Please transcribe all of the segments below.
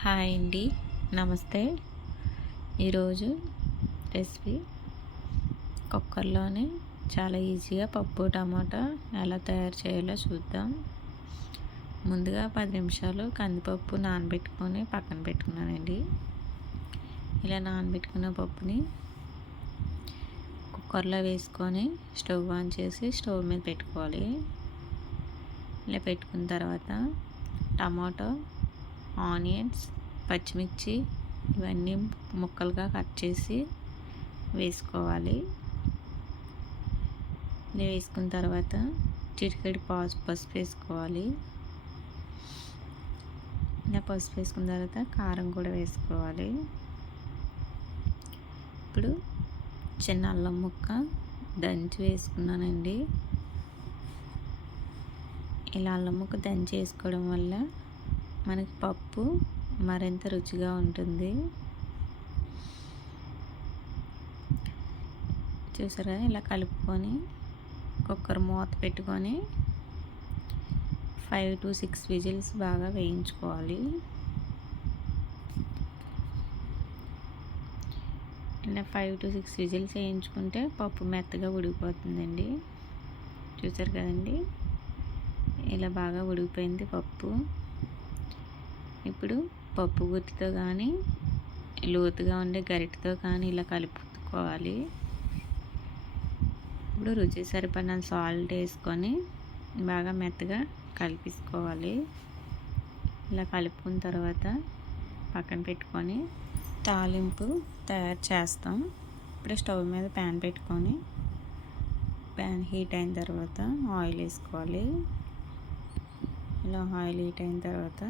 Hi అండి. నమస్తే. ఈరోజు రెసిపీ కుక్కర్లోనే చాలా ఈజీగా పప్పు టమాటా ఎలా తయారు చేయాలో చూద్దాం. ముందుగా పది నిమిషాలు కందిపప్పు నానబెట్టుకొని పక్కన పెట్టుకున్నానండి. ఇలా నానబెట్టుకున్న పప్పుని కుక్కర్లో వేసుకొని స్టవ్ ఆన్ చేసి స్టవ్ మీద పెట్టుకోవాలి. ఇలా పెట్టుకున్న తర్వాత టమాటో ఆనియన్స్ పచ్చిమిర్చి ఇవన్నీ ముక్కలుగా కట్ చేసి వేసుకోవాలి. ఇది వేసుకున్న తర్వాత చిటికెడు పాస్ పసుపు వేసుకోవాలి. ఇలా పసుపు వేసుకున్న తర్వాత కారం కూడా వేసుకోవాలి. ఇప్పుడు చిన్న అల్లం ముక్క దంచి వేసుకున్నానండి. ఇలా అల్లం ముక్క దంచి వేసుకోవడం వల్ల మనకి పప్పు మరింత రుచిగా ఉంటుంది. చూసారా? ఇలా కలుపుకొని కుక్కర్ మూత పెట్టుకొని ఫైవ్ టు సిక్స్ విజిల్స్ బాగా వేయించుకోవాలి. ఇలా ఫైవ్ టు సిక్స్ విజిల్స్ వేయించుకుంటే పప్పు మెత్తగా ఉడికిపోతుందండి. చూసారు కదండి? ఇలా బాగా ఉడికిపోయింది పప్పు. ఇప్పుడు పప్పు గుత్తితో కానీ లోతుగా ఉండే గరిటతో కానీ ఇలా కలుపుకోవాలి. ఇప్పుడు రుచి సరిపడిన సాల్ట్ వేసుకొని బాగా మెత్తగా కలిపించుకోవాలి ఇలా కలుపుకున్న తర్వాత పక్కన పెట్టుకొని తాలింపు తయారు చేస్తాం. ఇప్పుడు స్టవ్ మీద ప్యాన్ పెట్టుకొని ప్యాన్ హీట్ అయిన తర్వాత ఆయిల్ వేసుకోవాలి. ఇలా ఆయిల్ హీట్ అయిన తర్వాత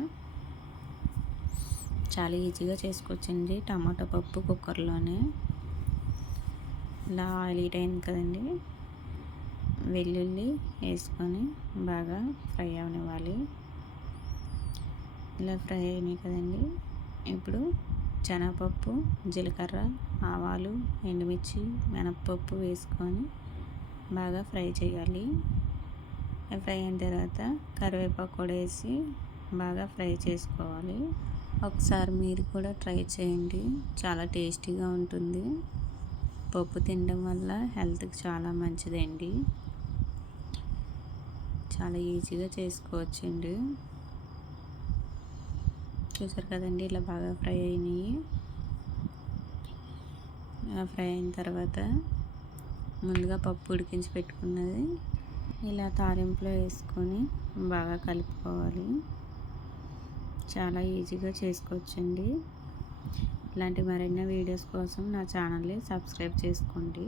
చాలా ఈజీగా చేసుకోవచ్చండి. టమాటా పప్పు కుక్కర్లోనే. ఇలా ఆయిల్ హీట్ అయింది కదండి. వెల్లుల్లి వేసుకొని బాగా ఫ్రై అవనివ్వాలి. ఇలా ఫ్రై అయినాయి కదండి. ఇప్పుడు శనగపప్పు జీలకర్ర ఆవాలు ఎండుమిర్చి మినప్పప్పు వేసుకొని బాగా ఫ్రై చేయాలి. ఫ్రై అయిన తర్వాత కరివేపాకు కూడా వేసి బాగా ఫ్రై చేసుకోవాలి. ఒకసారి మీరు కూడా ట్రై చేయండి. చాలా టేస్టీగా ఉంటుంది. పప్పు తినడం వల్ల హెల్త్కి చాలా మంచిదండి. చాలా ఈజీగా చేసుకోవచ్చండి. చూసారు కదండి ఇలా బాగా ఫ్రై అయినాయి. ఫ్రై అయిన తర్వాత ముందుగా పప్పు ఉడికించి పెట్టుకున్నది. ఇలా తారింపులో వేసుకొని బాగా కలుపుకోవాలి. చాలా ఈజీగా చేసుకోవచ్చండి. ఇలాంటి మరిన్ని వీడియోస్ కోసం నా ఛానల్ని సబ్స్క్రైబ్ చేసుకోండి.